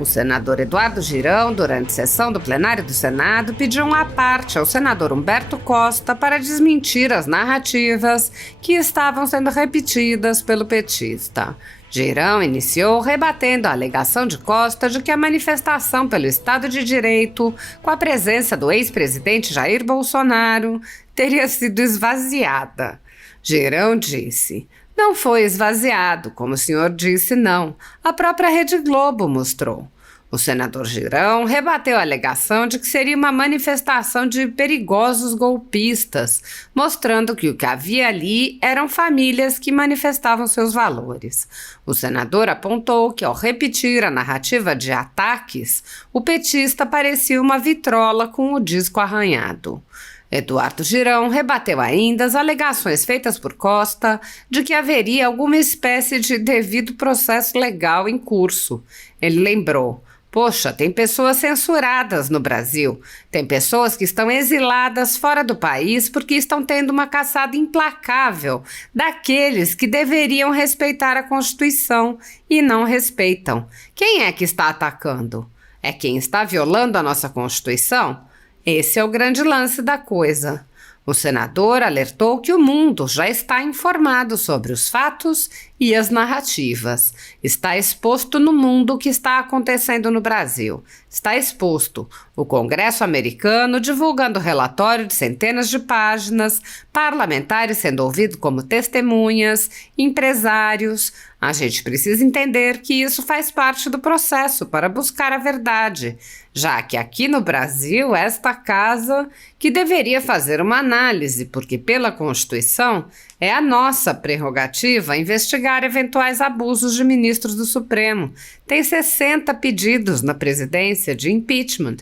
O senador Eduardo Girão, durante sessão do plenário do Senado, pediu uma parte ao senador Humberto Costa para desmentir as narrativas que estavam sendo repetidas pelo petista. Girão iniciou rebatendo a alegação de Costa de que a manifestação pelo Estado de Direito, com a presença do ex-presidente Jair Bolsonaro, teria sido esvaziada. Girão disse: "Não foi esvaziado, como o senhor disse, não. A própria Rede Globo mostrou." O senador Girão rebateu a alegação de que seria uma manifestação de perigosos golpistas, mostrando que o que havia ali eram famílias que manifestavam seus valores. O senador apontou que, ao repetir a narrativa de ataques, o petista parecia uma vitrola com o disco arranhado. Eduardo Girão rebateu ainda as alegações feitas por Costa de que haveria alguma espécie de devido processo legal em curso. Ele lembrou: "Poxa, tem pessoas censuradas no Brasil. Tem pessoas que estão exiladas fora do país porque estão tendo uma caçada implacável daqueles que deveriam respeitar a Constituição e não respeitam. Quem é que está atacando? É quem está violando a nossa Constituição? Esse é o grande lance da coisa." O senador alertou que o mundo já está informado sobre os fatos e as narrativas. Está exposto no mundo o que está acontecendo no Brasil. Está exposto o Congresso americano divulgando relatório de centenas de páginas, parlamentares sendo ouvidos como testemunhas, empresários. A gente precisa entender que isso faz parte do processo para buscar a verdade, já que aqui no Brasil, esta casa que deveria fazer uma análise, porque pela Constituição é a nossa prerrogativa investigar eventuais abusos de ministros do Supremo. Tem 60 pedidos na presidência de impeachment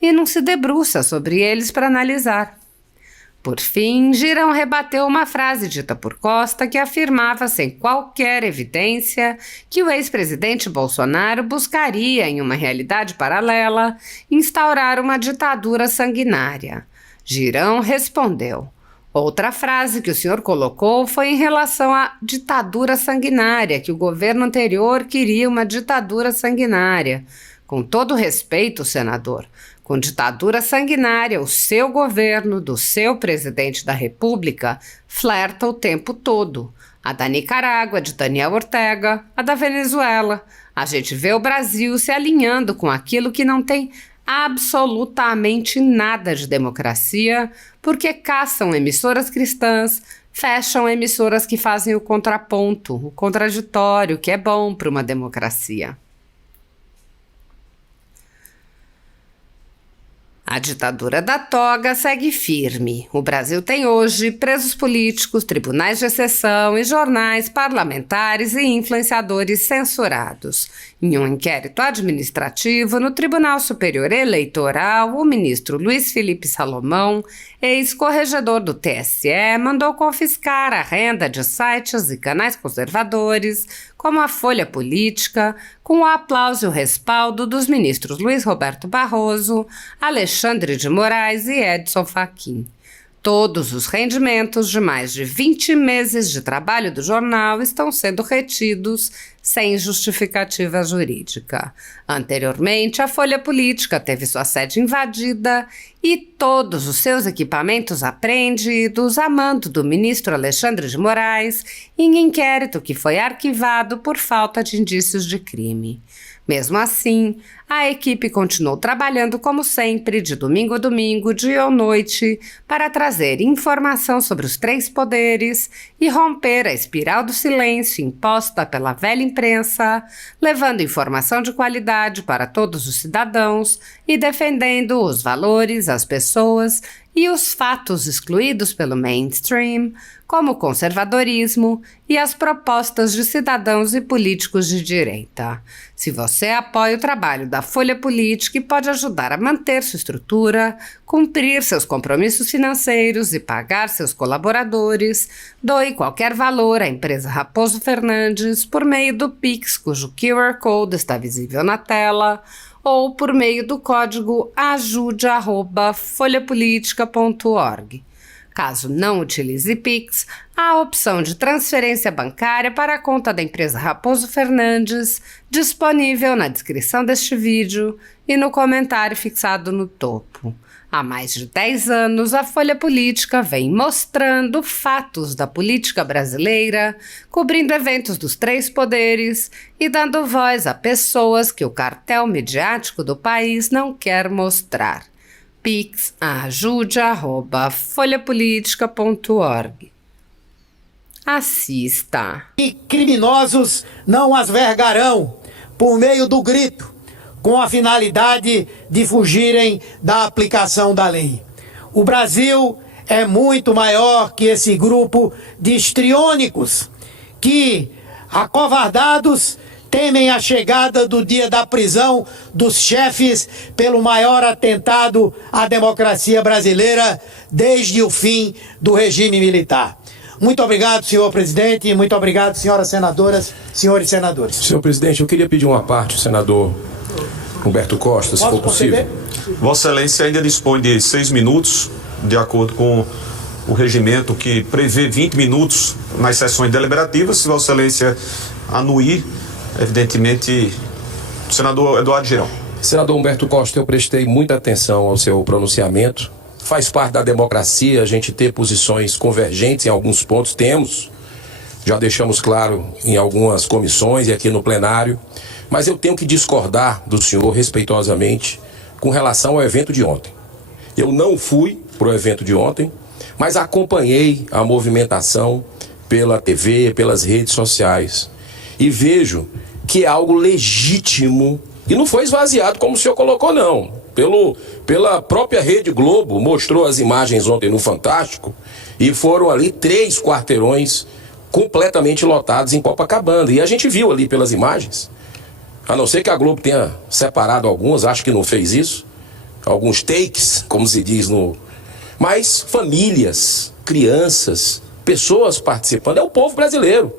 e não se debruça sobre eles para analisar. Por fim, Girão rebateu uma frase dita por Costa que afirmava sem qualquer evidência que o ex-presidente Bolsonaro buscaria, em uma realidade paralela, instaurar uma ditadura sanguinária. Girão respondeu: "Outra frase que o senhor colocou foi em relação à ditadura sanguinária, que o governo anterior queria uma ditadura sanguinária. Com todo respeito, senador, com ditadura sanguinária, o seu governo, do seu presidente da República, flerta o tempo todo. A da Nicarágua, de Daniel Ortega, a da Venezuela. A gente vê o Brasil se alinhando com aquilo que não tem absolutamente nada de democracia, porque caçam emissoras cristãs, fecham emissoras que fazem o contraponto, o contraditório, que é bom para uma democracia." A ditadura da toga segue firme. O Brasil tem hoje presos políticos, tribunais de exceção e jornais, parlamentares e influenciadores censurados. Em um inquérito administrativo no Tribunal Superior Eleitoral, o ministro Luiz Felipe Salomão, ex-corregedor do TSE, mandou confiscar a renda de sites e canais conservadores, como a Folha Política, com o aplauso e o respaldo dos ministros Luiz Roberto Barroso, Alexandre de Moraes e Edson Fachin. Todos os rendimentos de mais de 20 meses de trabalho do jornal estão sendo retidos sem justificativa jurídica. Anteriormente, a Folha Política teve sua sede invadida e todos os seus equipamentos apreendidos a mando do ministro Alexandre de Moraes em inquérito que foi arquivado por falta de indícios de crime. Mesmo assim, a equipe continuou trabalhando como sempre, de domingo a domingo, dia ou noite, para trazer informação sobre os três poderes e romper a espiral do silêncio imposta pela velha imprensa, levando informação de qualidade para todos os cidadãos e defendendo os valores, as pessoas e os fatos excluídos pelo mainstream, como o conservadorismo e as propostas de cidadãos e políticos de direita. Se você apoia o trabalho da Folha Política e pode ajudar a manter sua estrutura, cumprir seus compromissos financeiros e pagar seus colaboradores, doe qualquer valor à empresa Raposo Fernandes por meio do Pix, cujo QR Code está visível na tela, ou por meio do código ajude@folhapolitica.org. Caso não utilize Pix, há a opção de transferência bancária para a conta da empresa Raposo Fernandes, disponível na descrição deste vídeo e no comentário fixado no topo. Há mais de 10 anos, a Folha Política vem mostrando fatos da política brasileira, cobrindo eventos dos três poderes e dando voz a pessoas que o cartel midiático do país não quer mostrar. Pix ajude@folhapolitica.org. Assista. E criminosos não as vergarão por meio do grito, com a finalidade de fugirem da aplicação da lei. O Brasil é muito maior que esse grupo de histriônicos que, acovardados, temem a chegada do dia da prisão dos chefes pelo maior atentado à democracia brasileira desde o fim do regime militar. Muito obrigado, senhor presidente, e muito obrigado, senhoras senadoras, senhores senadores. Senhor presidente, eu queria pedir uma parte, senador Humberto Costa, se for possível. Vossa Excelência ainda dispõe de 6 minutos, de acordo com o regimento que prevê 20 minutos nas sessões deliberativas. Se Vossa Excelência anuir, evidentemente, o senador Eduardo Girão. Senador Humberto Costa, eu prestei muita atenção ao seu pronunciamento. Faz parte da democracia a gente ter posições convergentes em alguns pontos, temos. Já deixamos claro em algumas comissões e aqui no plenário. Mas eu tenho que discordar do senhor respeitosamente com relação ao evento de ontem. Eu não fui para o evento de ontem, mas acompanhei a movimentação pela TV, pelas redes sociais. E vejo que é algo legítimo e não foi esvaziado como o senhor colocou, não. Pela própria Rede Globo mostrou as imagens ontem no Fantástico e foram ali 3 quarteirões completamente lotados em Copacabana. E a gente viu ali pelas imagens. A não ser que a Globo tenha separado algumas, acho que não fez isso. Alguns takes, como se diz no... Mas famílias, crianças, pessoas participando, é o povo brasileiro.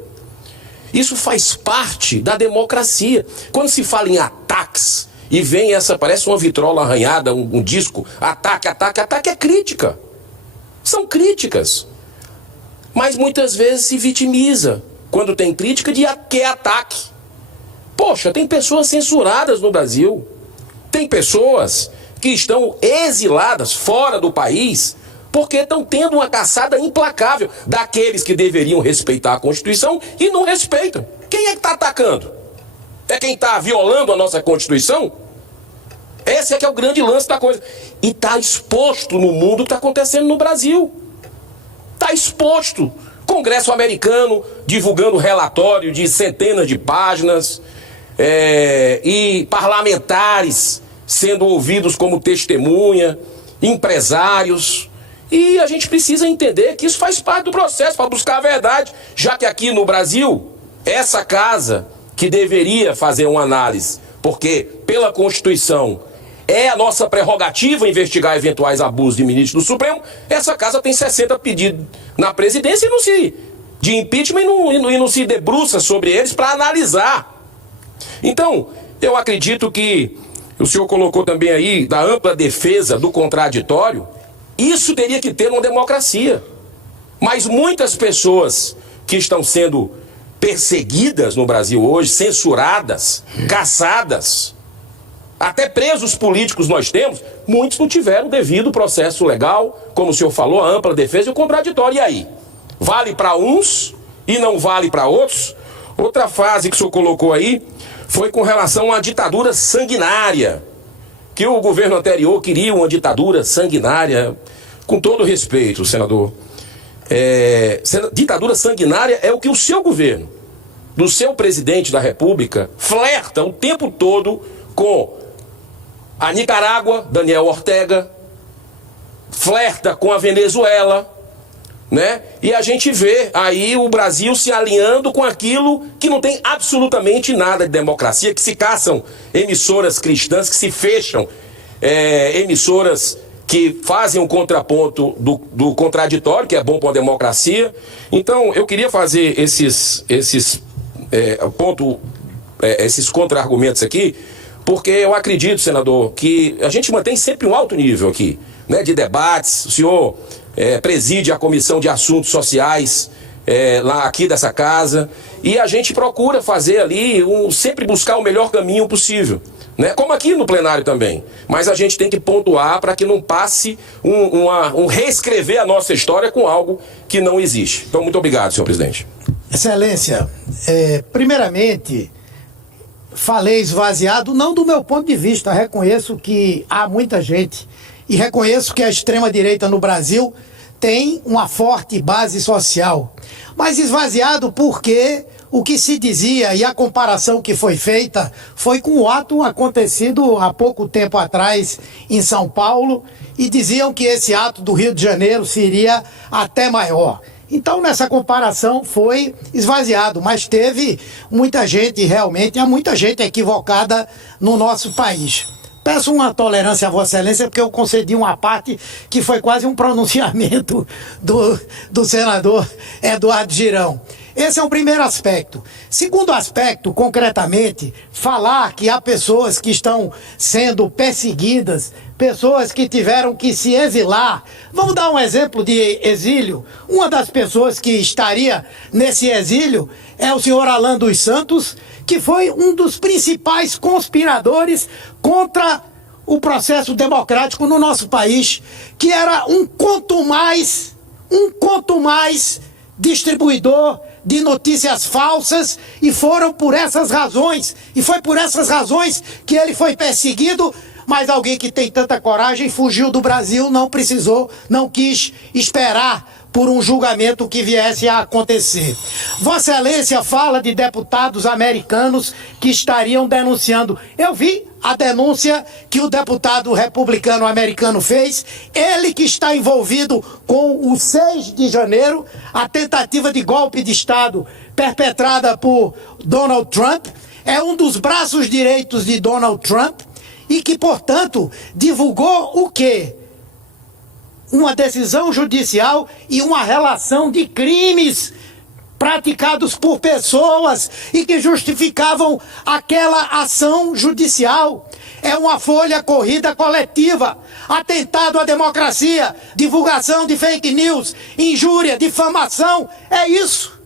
Isso faz parte da democracia. Quando se fala em ataques, e vem essa, parece uma vitrola arranhada, um disco, ataque é crítica. São críticas. Mas muitas vezes se vitimiza quando tem crítica de que é ataque. Poxa, tem pessoas censuradas no Brasil. Tem pessoas que estão exiladas fora do país porque estão tendo uma caçada implacável daqueles que deveriam respeitar a Constituição e não respeitam. Quem é que está atacando? É quem está violando a nossa Constituição? Esse é que é o grande lance da coisa. E está exposto no mundo o que está acontecendo no Brasil. Está exposto. Congresso americano divulgando relatório de centenas de páginas, e parlamentares sendo ouvidos como testemunha, empresários. E a gente precisa entender que isso faz parte do processo para buscar a verdade, já que aqui no Brasil, essa casa que deveria fazer uma análise, porque pela Constituição é a nossa prerrogativa investigar eventuais abusos de ministros do Supremo, essa casa tem 60 pedidos na presidência de impeachment e não se debruça sobre eles para analisar. Então, eu acredito que o senhor colocou também aí da ampla defesa do contraditório. Isso teria que ter uma democracia. Mas muitas pessoas que estão sendo perseguidas no Brasil hoje, censuradas, caçadas, até presos políticos nós temos, muitos não tiveram devido processo legal, como o senhor falou, a ampla defesa e o contraditório. E aí? Vale para uns e não vale para outros? Outra frase que o senhor colocou aí foi com relação à ditadura sanguinária, que o governo anterior queria uma ditadura sanguinária. Com todo respeito, senador, ditadura sanguinária é o que o seu governo, do seu presidente da República, flerta o tempo todo com a Nicarágua, Daniel Ortega, flerta com a Venezuela, né? E a gente vê aí o Brasil se alinhando com aquilo que não tem absolutamente nada de democracia, que se caçam emissoras cristãs, que se fecham emissoras que fazem um contraponto do contraditório, que é bom para a democracia. Então, eu queria fazer esses contra-argumentos aqui, porque eu acredito, senador, que a gente mantém sempre um alto nível aqui, né, de debates. O senhor preside a Comissão de Assuntos Sociais lá aqui dessa casa, e a gente procura fazer ali, sempre buscar o melhor caminho possível, né? Como aqui no plenário também, mas a gente tem que pontuar para que não passe um reescrever a nossa história com algo que não existe. Então, muito obrigado, senhor presidente. Excelência, primeiramente, falei esvaziado, não do meu ponto de vista, reconheço que há muita gente, e reconheço que a extrema-direita no Brasil tem uma forte base social, mas esvaziado porque o que se dizia e a comparação que foi feita foi com o ato acontecido há pouco tempo atrás em São Paulo, e diziam que esse ato do Rio de Janeiro seria até maior. Então, nessa comparação foi esvaziado, mas teve muita gente, realmente, há muita gente equivocada no nosso país. Peço uma tolerância a Vossa Excelência, porque eu concedi uma parte que foi quase um pronunciamento do senador Eduardo Girão. Esse é o primeiro aspecto. Segundo aspecto, concretamente, falar que há pessoas que estão sendo perseguidas, pessoas que tiveram que se exilar. Vamos dar um exemplo de exílio. Uma das pessoas que estaria nesse exílio é o senhor Alan dos Santos, que foi um dos principais conspiradores contra o processo democrático no nosso país, que era um quanto mais distribuidor de notícias falsas, e foram por essas razões, e foi por essas razões que ele foi perseguido. Mas alguém que tem tanta coragem fugiu do Brasil, não quis esperar por um julgamento que viesse a acontecer. Vossa Excelência fala de deputados americanos que estariam denunciando. Eu vi a denúncia que o deputado republicano americano fez, ele que está envolvido com o 6 de janeiro, a tentativa de golpe de Estado perpetrada por Donald Trump, é um dos braços direitos de Donald Trump, e que, portanto, divulgou o quê? Uma decisão judicial e uma relação de crimes praticados por pessoas e que justificavam aquela ação judicial. É uma folha corrida coletiva, atentado à democracia, divulgação de fake news, injúria, difamação. É isso.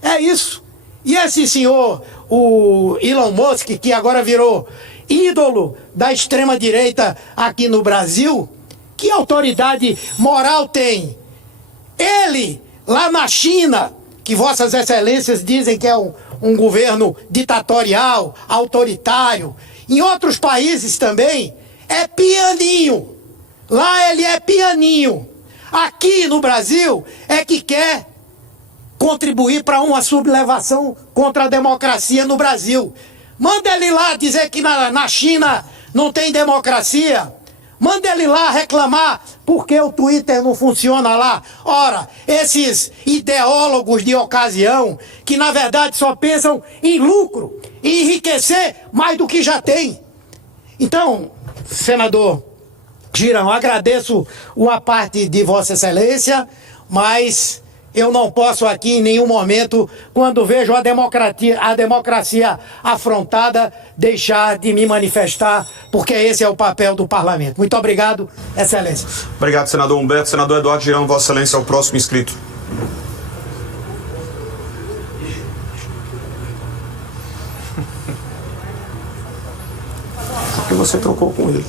É isso. E esse senhor, o Elon Musk, que agora virou ídolo da extrema-direita aqui no Brasil, que autoridade moral tem? Ele, lá na China, que Vossas Excelências dizem que é um governo ditatorial, autoritário, em outros países também, é pianinho. Lá ele é pianinho. Aqui no Brasil é que quer contribuir para uma sublevação contra a democracia no Brasil. Manda ele lá dizer que na China não tem democracia. Manda ele lá reclamar porque o Twitter não funciona lá. Ora, esses ideólogos de ocasião, que na verdade só pensam em lucro, em enriquecer mais do que já tem. Então, senador Girão, agradeço a parte de Vossa Excelência, mas eu não posso aqui em nenhum momento, quando vejo a democracia afrontada, deixar de me manifestar, porque esse é o papel do parlamento. Muito obrigado, Excelência. Obrigado, senador Humberto. Senador Eduardo Girão, Vossa Excelência é o próximo inscrito. Porque você trocou com ele.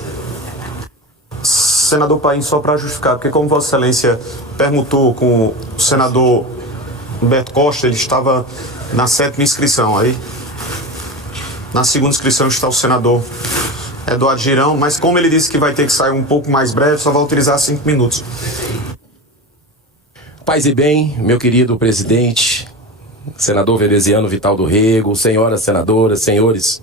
Senador Paim, só para justificar, porque como Vossa Excelência permutou com o senador Humberto Costa, ele estava na 7ª inscrição. Aí, na 2ª inscrição está o senador Eduardo Girão, mas como ele disse que vai ter que sair um pouco mais breve, só vai utilizar 5 minutos. Paz e bem, meu querido presidente, senador veneziano Vital do Rego, senhoras senadoras, senhores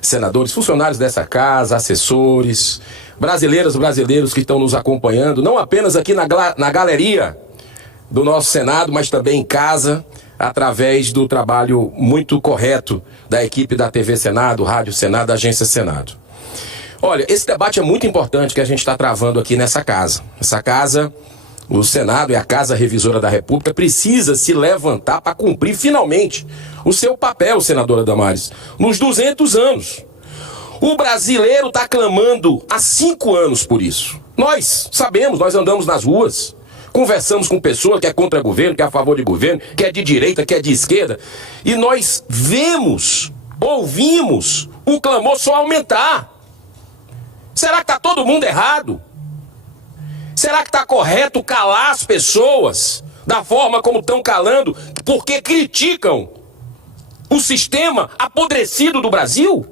senadores, funcionários dessa casa, assessores, brasileiros que estão nos acompanhando, não apenas aqui na galeria do nosso Senado, mas também em casa, através do trabalho muito correto da equipe da TV Senado, Rádio Senado, da Agência Senado. Olha, esse debate é muito importante que a gente está travando aqui nessa casa. Essa casa, o Senado e a Casa Revisora da República, precisa se levantar para cumprir finalmente o seu papel, senadora Damares, nos 200 anos. O brasileiro está clamando há 5 anos por isso. Nós sabemos, nós andamos nas ruas, conversamos com pessoas que é contra governo, que é a favor de governo, que é de direita, que é de esquerda, e nós vemos, ouvimos o clamor só aumentar. Será que está todo mundo errado? Será que está correto calar as pessoas da forma como estão calando, porque criticam o sistema apodrecido do Brasil?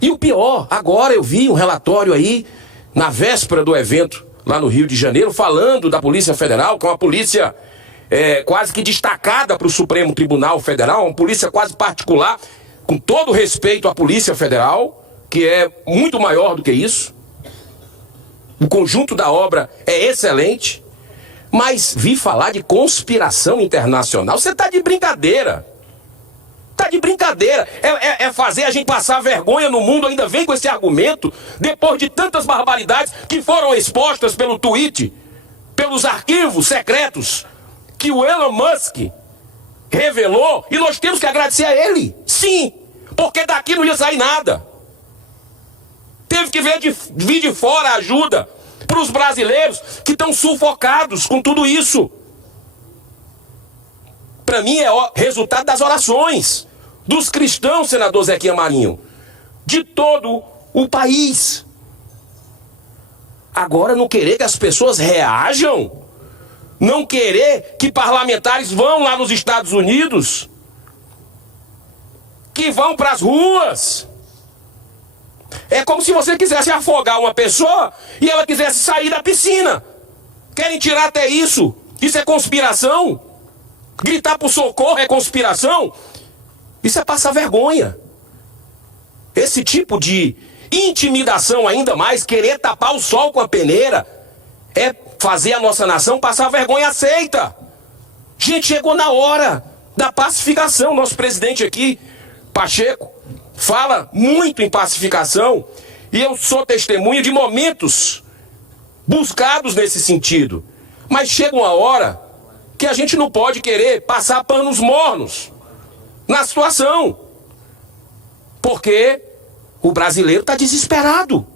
E o pior, agora eu vi um relatório aí, na véspera do evento lá no Rio de Janeiro, falando da Polícia Federal, que é uma polícia quase que destacada para o Supremo Tribunal Federal, uma polícia quase particular, com todo respeito à Polícia Federal, que é muito maior do que isso. O conjunto da obra é excelente, mas vi falar de conspiração internacional. Você está de brincadeira. Está de brincadeira. É fazer a gente passar vergonha no mundo, ainda vem com esse argumento, depois de tantas barbaridades que foram expostas pelo tweet, pelos arquivos secretos que o Elon Musk revelou, e nós temos que agradecer a ele. Sim, porque daqui não ia sair nada. Teve que vir de fora a ajuda para os brasileiros que estão sufocados com tudo isso. Para mim é o resultado das orações dos cristãos, senador Zequinha Marinho, de todo o país. Agora não querer que as pessoas reajam, não querer que parlamentares vão lá nos Estados Unidos, que vão para as ruas. É como se você quisesse afogar uma pessoa e ela quisesse sair da piscina. Querem tirar até isso. Isso é conspiração. Gritar por socorro é conspiração. Isso é passar vergonha. Esse tipo de intimidação, ainda mais, querer tapar o sol com a peneira, é fazer a nossa nação passar vergonha. Aceita. Gente, chegou na hora da pacificação. Nosso presidente aqui, Pacheco, fala muito em pacificação, e eu sou testemunha de momentos buscados nesse sentido. Mas chega uma hora que a gente não pode querer passar panos mornos na situação, porque o brasileiro está desesperado,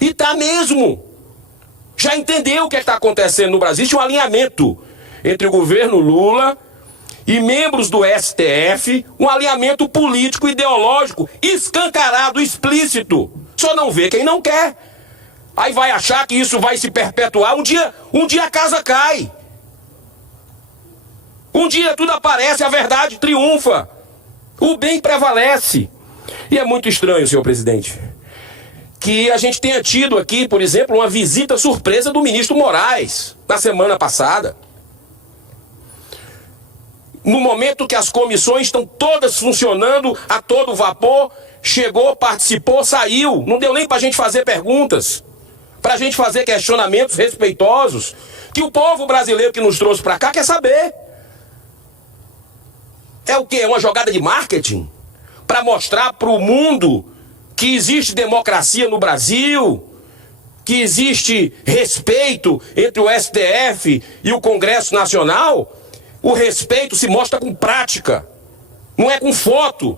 e está mesmo. Já entendeu o que está acontecendo no Brasil? Existe um alinhamento entre o governo Lula e membros do STF, um alinhamento político, ideológico, escancarado, explícito. Só não vê quem não quer. Aí vai achar que isso vai se perpetuar. Um dia a casa cai. Um dia tudo aparece, a verdade triunfa. O bem prevalece. E é muito estranho, senhor presidente, que a gente tenha tido aqui, por exemplo, uma visita surpresa do ministro Moraes, na semana passada. No momento que as comissões estão todas funcionando a todo vapor, chegou, participou, saiu. Não deu nem para a gente fazer perguntas, para a gente fazer questionamentos respeitosos, que o povo brasileiro que nos trouxe para cá quer saber. É o quê? É uma jogada de marketing? Para mostrar para o mundo que existe democracia no Brasil, que existe respeito entre o STF e o Congresso Nacional? O respeito se mostra com prática, não é com foto,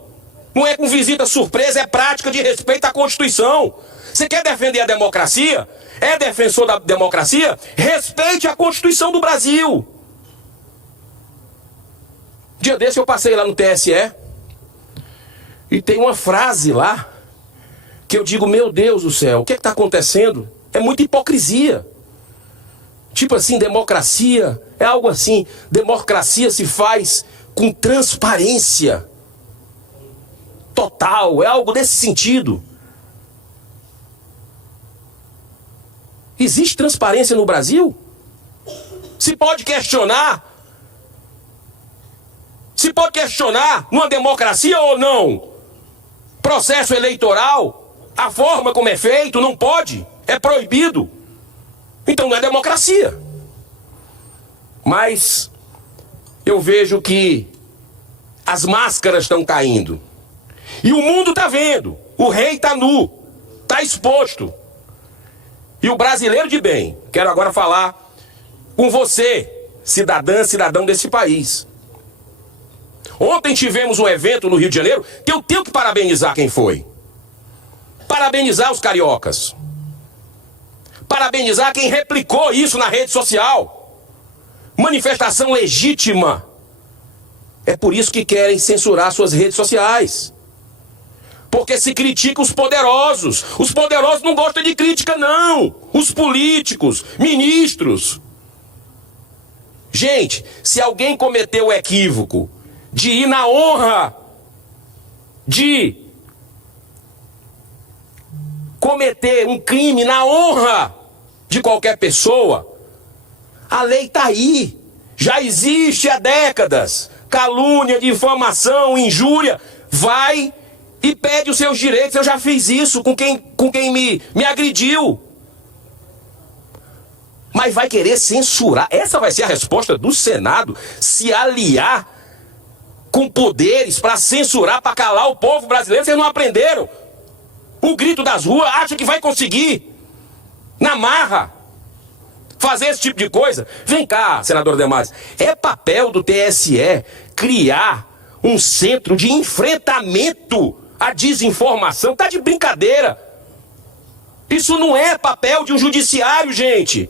não é com visita surpresa, é prática de respeito à Constituição. Você quer defender a democracia? É defensor da democracia? Respeite a Constituição do Brasil. Dia desse eu passei lá no TSE e tem uma frase lá que eu digo, meu Deus do céu, o que está acontecendo? É muita hipocrisia. Tipo assim, democracia é algo assim. Democracia se faz com transparência total. É algo desse sentido. Existe transparência no Brasil? Se pode questionar? Se pode questionar numa democracia ou não? Processo eleitoral, a forma como é feito, não pode. É proibido. Então não é democracia. Mas eu vejo que as máscaras estão caindo. E o mundo está vendo. O rei está nu. Está exposto. E o brasileiro de bem, quero agora falar com você, cidadã, cidadão desse país. Ontem tivemos um evento no Rio de Janeiro que eu tenho que parabenizar quem foi. Parabenizar os cariocas. parabenizar quem replicou isso na rede social. Manifestação legítima. É por isso que querem censurar suas redes sociais. Porque se critica os poderosos. Os poderosos não gostam de crítica, não. Os políticos, ministros. Gente, se alguém cometeu o equívoco de ir na honra, de cometer um crime na honra de qualquer pessoa, a lei está aí. Já existe há décadas. Calúnia, difamação, injúria. Vai e pede os seus direitos. Eu já fiz isso com quem me agrediu. Mas vai querer censurar? Essa vai ser a resposta do Senado? Se aliar com poderes para censurar, para calar o povo brasileiro? Vocês não aprenderam? O grito das ruas, acha que vai conseguir, na marra, fazer esse tipo de coisa? Vem cá, senador Demares, é papel do TSE criar um centro de enfrentamento à desinformação? Tá de brincadeira. Isso não é papel de um judiciário, gente.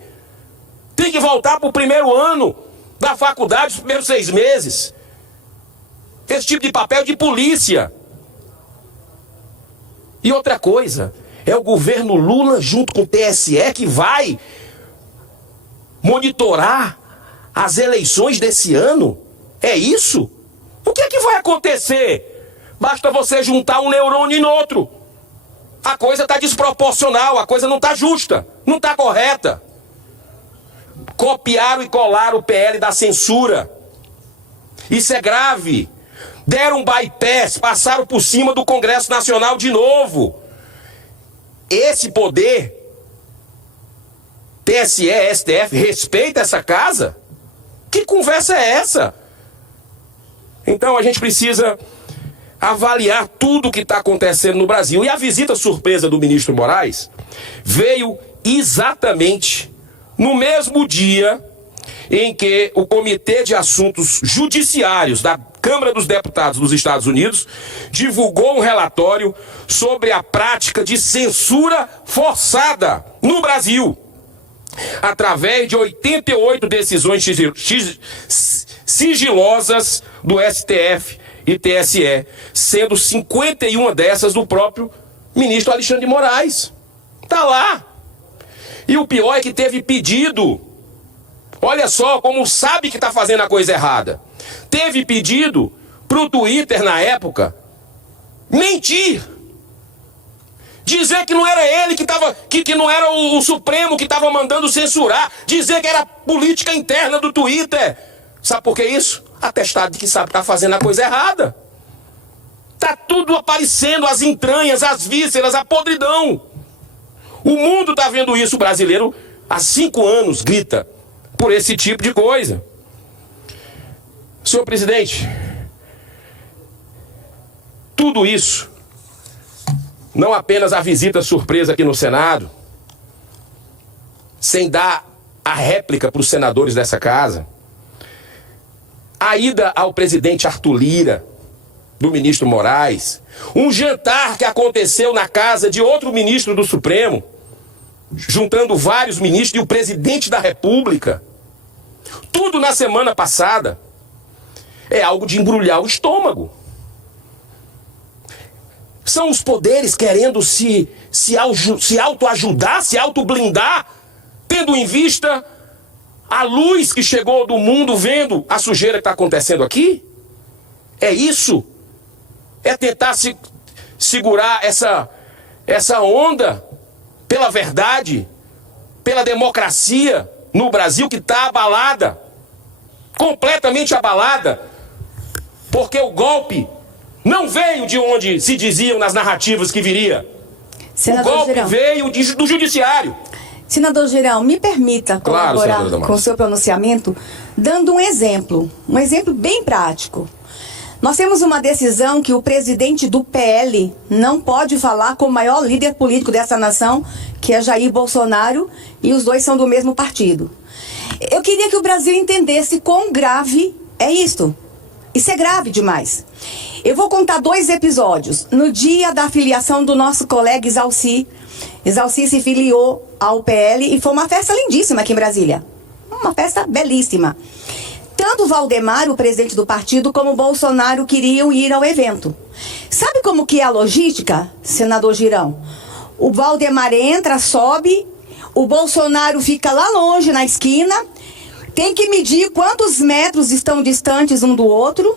Tem que voltar para o primeiro ano da faculdade, os primeiros 6 meses. Esse tipo de papel de polícia. E outra coisa, é o governo Lula junto com o TSE que vai monitorar as eleições desse ano? É isso? O que é que vai acontecer? Basta você juntar um neurônio no outro. A coisa está desproporcional, a coisa não está justa, não está correta. Copiaram e colaram o PL da censura. Isso é grave. Deram um bypass, passaram por cima do Congresso Nacional de novo. Esse poder, TSE, STF, respeita essa casa? Que conversa é essa? Então a gente precisa avaliar tudo o que está acontecendo no Brasil. E a visita surpresa do ministro Moraes veio exatamente no mesmo dia em que o Comitê de Assuntos Judiciários da Câmara dos Deputados dos Estados Unidos divulgou um relatório sobre a prática de censura forçada no Brasil, através de 88 decisões sigilosas do STF e TSE, sendo 51 dessas do próprio ministro Alexandre de Moraes. Está lá. E o pior é que teve pedido. Olha só como sabe que está fazendo a coisa errada. Teve pedido para o Twitter, na época, mentir. Dizer que não era ele que estava, que não era o Supremo que estava mandando censurar. Dizer que era política interna do Twitter. Sabe por que isso? Atestado de que sabe que está fazendo a coisa errada. Está tudo aparecendo, as entranhas, as vísceras, a podridão. O mundo está vendo isso, o brasileiro há 5 anos grita por esse tipo de coisa. Senhor presidente, tudo isso, não apenas a visita surpresa aqui no Senado, sem dar a réplica para os senadores dessa casa, a ida ao presidente Arthur Lira, do ministro Moraes, um jantar que aconteceu na casa de outro ministro do Supremo, juntando vários ministros e o presidente da República, tudo na semana passada, é algo de embrulhar o estômago. São os poderes querendo se autoajudar, se autoblindar, tendo em vista a luz que chegou do mundo, vendo a sujeira que está acontecendo aqui? É isso? É tentar segurar essa onda pela verdade, pela democracia no Brasil, que está abalada, completamente abalada, porque o golpe não veio de onde se diziam nas narrativas que viria. Senador o golpe Girão. Veio do judiciário. Senador Girão, me permita colaborar com o seu pronunciamento, dando um exemplo bem prático. Nós temos uma decisão que o presidente do PL não pode falar com o maior líder político dessa nação, que é Jair Bolsonaro, e os dois são do mesmo partido. Eu queria que o Brasil entendesse quão grave é isto. Isso é grave demais. Eu vou contar 2 episódios. No dia da filiação do nosso colega Isalci, Zalci se filiou ao PL e foi uma festa lindíssima aqui em Brasília. Uma festa belíssima. Tanto Valdemar, o presidente do partido, como Bolsonaro queriam ir ao evento. Sabe como que é a logística, senador Girão? O Valdemar entra, sobe, o Bolsonaro fica lá longe, na esquina, tem que medir quantos metros estão distantes um do outro.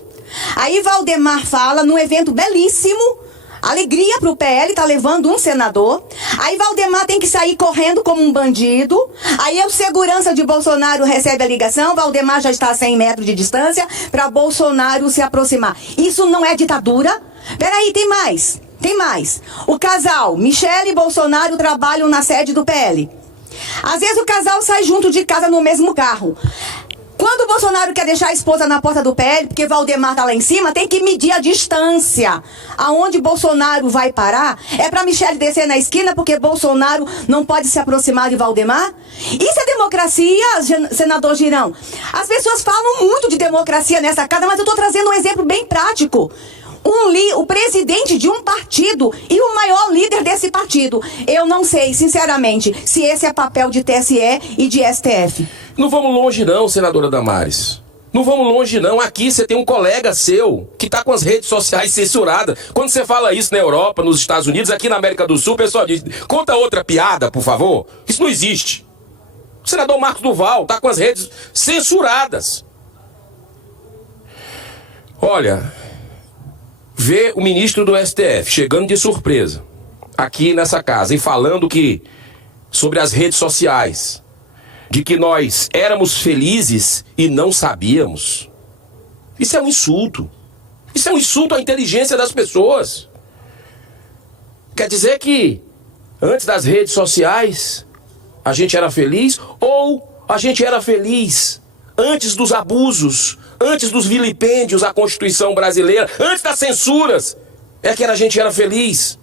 Aí Valdemar fala num evento belíssimo, alegria pro PL, tá levando um senador. Aí Valdemar tem que sair correndo como um bandido. Aí o segurança de Bolsonaro recebe a ligação, Valdemar já está a 100 metros de distância para Bolsonaro se aproximar. Isso não é ditadura? Peraí, tem mais. Tem mais. O casal, Michele e Bolsonaro, trabalham na sede do PL. Às vezes o casal sai junto de casa no mesmo carro. Quando o Bolsonaro quer deixar a esposa na porta do PL, porque Valdemar tá lá em cima, tem que medir a distância. Aonde Bolsonaro vai parar é para Michele descer na esquina, porque Bolsonaro não pode se aproximar de Valdemar. Isso é democracia, senador Girão. As pessoas falam muito de democracia nessa casa, mas eu tô trazendo um exemplo bem prático. O presidente de um partido e o maior líder desse partido. Eu não sei, sinceramente, se esse é papel de TSE e de STF. Não vamos longe não, senadora Damares. Não vamos longe não. Aqui você tem um colega seu que está com as redes sociais censuradas. Quando você fala isso na Europa, nos Estados Unidos, aqui na América do Sul, o pessoal diz, conta outra piada, por favor. Isso não existe. O senador Marcos Duval está com as redes censuradas. Olha, ver o ministro do STF chegando de surpresa aqui nessa casa e falando que sobre as redes sociais, de que nós éramos felizes e não sabíamos. Isso é um insulto. Isso é um insulto à inteligência das pessoas. Quer dizer que antes das redes sociais a gente era feliz, ou a gente era feliz antes dos abusos, antes dos vilipêndios à Constituição brasileira, antes das censuras, é que a gente era feliz.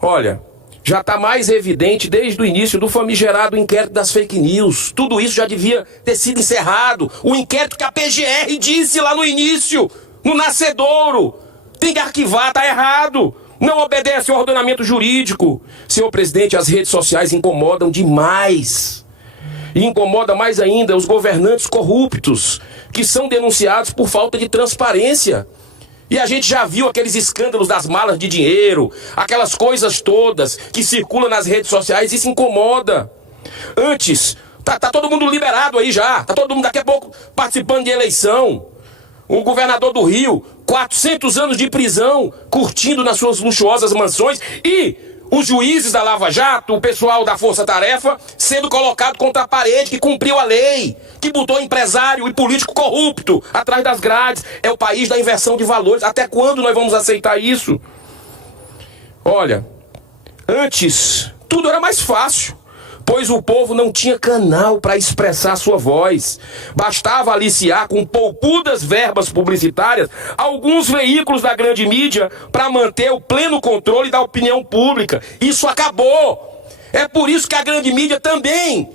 Olha, já está mais evidente desde o início do famigerado inquérito das fake news. Tudo isso já devia ter sido encerrado. O inquérito que a PGR disse lá no início, no nascedouro. Tem que arquivar, tá errado. Não obedece ao ordenamento jurídico. Senhor presidente, as redes sociais incomodam demais. E incomoda mais ainda os governantes corruptos, que são denunciados por falta de transparência. E a gente já viu aqueles escândalos das malas de dinheiro, aquelas coisas todas que circulam nas redes sociais, isso incomoda. Antes, tá todo mundo liberado aí já, tá todo mundo daqui a pouco participando de eleição. O governador do Rio, 400 anos de prisão, curtindo nas suas luxuosas mansões, e os juízes da Lava Jato, o pessoal da Força Tarefa, sendo colocado contra a parede, que cumpriu a lei, que botou empresário e político corrupto atrás das grades. É o país da inversão de valores. Até quando nós vamos aceitar isso? Olha, antes tudo era mais fácil, pois o povo não tinha canal para expressar sua voz. Bastava aliciar com poupudas verbas publicitárias alguns veículos da grande mídia para manter o pleno controle da opinião pública. Isso acabou. É por isso que a grande mídia também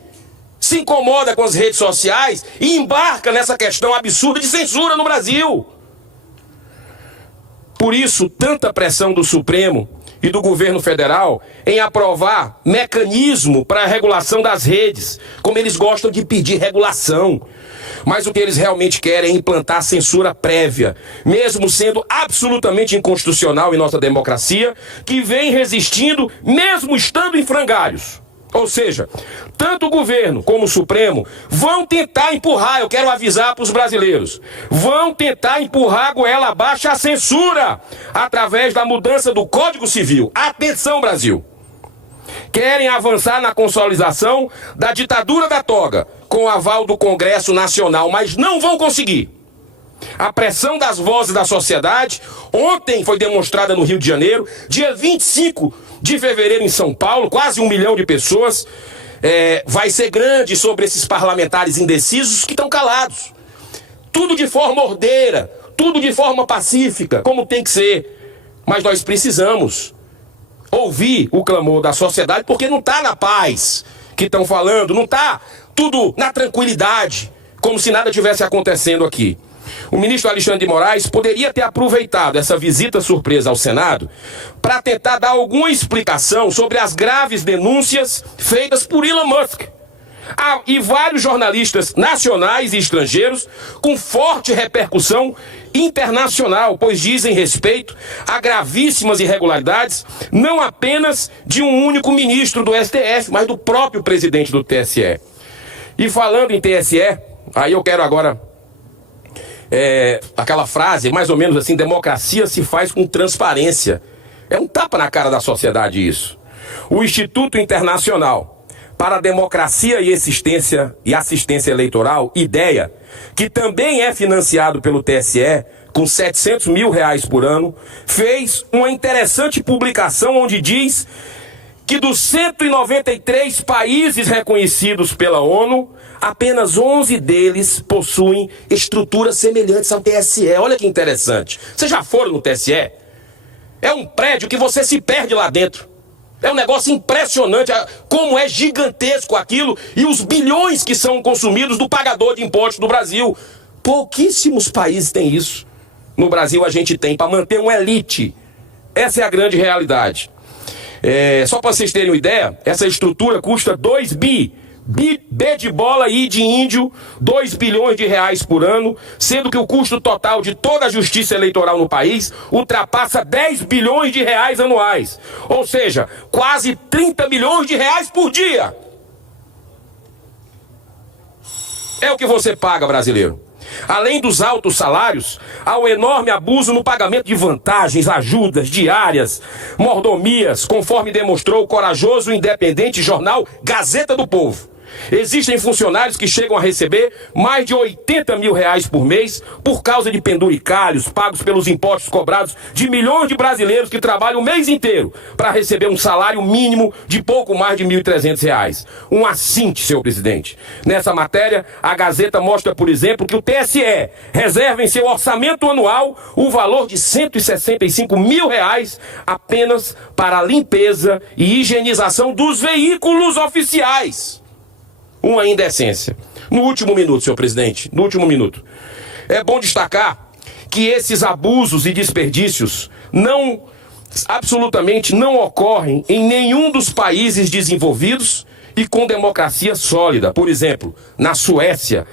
se incomoda com as redes sociais e embarca nessa questão absurda de censura no Brasil. Por isso, tanta pressão do Supremo e do governo federal em aprovar mecanismo para a regulação das redes, como eles gostam de pedir regulação. Mas o que eles realmente querem é implantar censura prévia, mesmo sendo absolutamente inconstitucional em nossa democracia, que vem resistindo mesmo estando em frangalhos. Ou seja, tanto o governo como o Supremo vão tentar empurrar, eu quero avisar para os brasileiros, vão tentar empurrar a goela abaixo a censura através da mudança do Código Civil. Atenção, Brasil! Querem avançar na consolidação da ditadura da toga com o aval do Congresso Nacional, mas não vão conseguir. A pressão das vozes da sociedade ontem foi demonstrada no Rio de Janeiro, dia 25 de fevereiro em São Paulo, quase 1 milhão de pessoas. Vai ser grande sobre esses parlamentares indecisos que estão calados. Tudo de forma ordeira, tudo de forma pacífica, como tem que ser. Mas nós precisamos ouvir o clamor da sociedade, porque não está na paz que estão falando, não está tudo na tranquilidade, como se nada tivesse acontecendo aqui. O ministro Alexandre de Moraes poderia ter aproveitado essa visita surpresa ao Senado para tentar dar alguma explicação sobre as graves denúncias feitas por Elon Musk. E vários jornalistas nacionais e estrangeiros com forte repercussão internacional, pois dizem respeito a gravíssimas irregularidades, não apenas de um único ministro do STF, mas do próprio presidente do TSE. E falando em TSE, aí eu quero agora aquela frase, mais ou menos assim: democracia se faz com transparência. É um tapa na cara da sociedade isso. O Instituto Internacional para a Democracia e Assistência Eleitoral, IDEA, que também é financiado pelo TSE, com R$700 mil por ano, fez uma interessante publicação onde diz que dos 193 países reconhecidos pela ONU, apenas 11 deles possuem estruturas semelhantes ao TSE. Olha que interessante. Vocês já foram no TSE? É um prédio que você se perde lá dentro. É um negócio impressionante, como é gigantesco aquilo e os bilhões que são consumidos do pagador de impostos do Brasil. Pouquíssimos países têm isso. No Brasil a gente tem, para manter uma elite. Essa é a grande realidade. Só para vocês terem uma ideia, essa estrutura custa 2 B de bola e de índio, 2 bilhões de reais por ano, sendo que o custo total de toda a justiça eleitoral no país ultrapassa 10 bilhões de reais anuais. Ou seja, quase 30 milhões de reais por dia. É o que você paga, brasileiro. Além dos altos salários, há um enorme abuso no pagamento de vantagens, ajudas, diárias, mordomias, conforme demonstrou o corajoso e independente jornal Gazeta do Povo. Existem funcionários que chegam a receber mais de 80 mil reais por mês por causa de penduricalhos pagos pelos impostos cobrados de milhões de brasileiros que trabalham o mês inteiro para receber um salário mínimo de pouco mais de R$1.300. Um assinte, senhor presidente. Nessa matéria, a Gazeta mostra, por exemplo, que o TSE reserva em seu orçamento anual o valor de R$165 mil apenas para a limpeza e higienização dos veículos oficiais. Uma indecência. No último minuto, senhor presidente, no último minuto. É bom destacar que esses abusos e desperdícios absolutamente não ocorrem em nenhum dos países desenvolvidos e com democracia sólida. Por exemplo, na Suécia,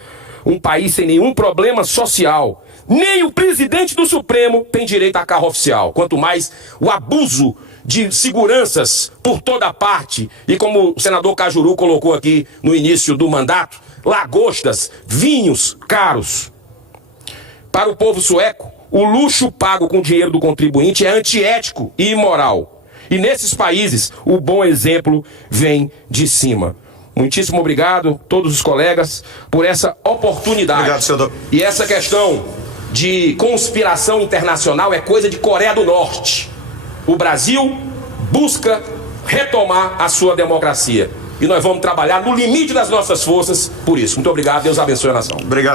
um país sem nenhum problema social, nem o presidente do Supremo tem direito a carro oficial. Quanto mais o abuso de seguranças por toda parte, e como o senador Cajuru colocou aqui no início do mandato, lagostas, vinhos caros. Para o povo sueco, o luxo pago com dinheiro do contribuinte é antiético e imoral. E nesses países, o bom exemplo vem de cima. Muitíssimo obrigado, todos os colegas, por essa oportunidade. Obrigado, senador. E essa questão de conspiração internacional é coisa de Coreia do Norte. O Brasil busca retomar a sua democracia. E nós vamos trabalhar no limite das nossas forças por isso. Muito obrigado. Deus abençoe a nação. Obrigado.